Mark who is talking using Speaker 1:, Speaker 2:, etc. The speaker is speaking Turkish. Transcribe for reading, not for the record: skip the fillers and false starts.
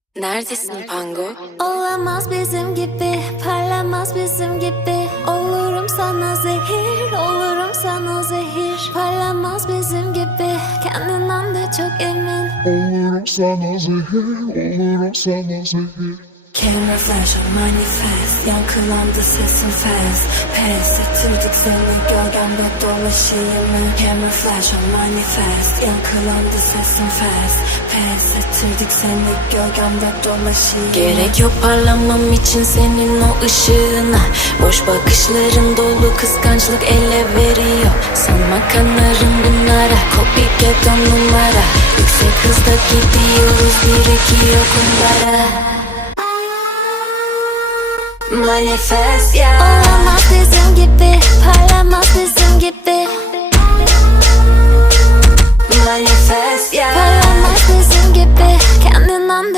Speaker 1: Neredesin Pango?
Speaker 2: Olamaz bizim gibi, parlamaz bizim gibi. Olurum sana zehir, olurum sana zehir. Parlamaz bizim gibi, kendinden de çok emin.
Speaker 3: Olurum sana zehir, olurum sana zehir.
Speaker 2: Camera flash on manifest, yankılandı sesin fast. Pes ettirdik seni gölgemde dolaşayım. Camera flash on manifest, yankılandı sesin fast. Pes ettirdik seni gölgemde dolaşayım.
Speaker 1: Gerek yok parlamam için senin o ışığına. Boş bakışların dolu kıskançlık ele veriyor. Sanma kanarım bunlara, copycat on numara. Yüksek hızda gidiyoruz, birikiyor kumlara.
Speaker 2: Manifest ya. Olamaz bizim gibi, parlamaz bizim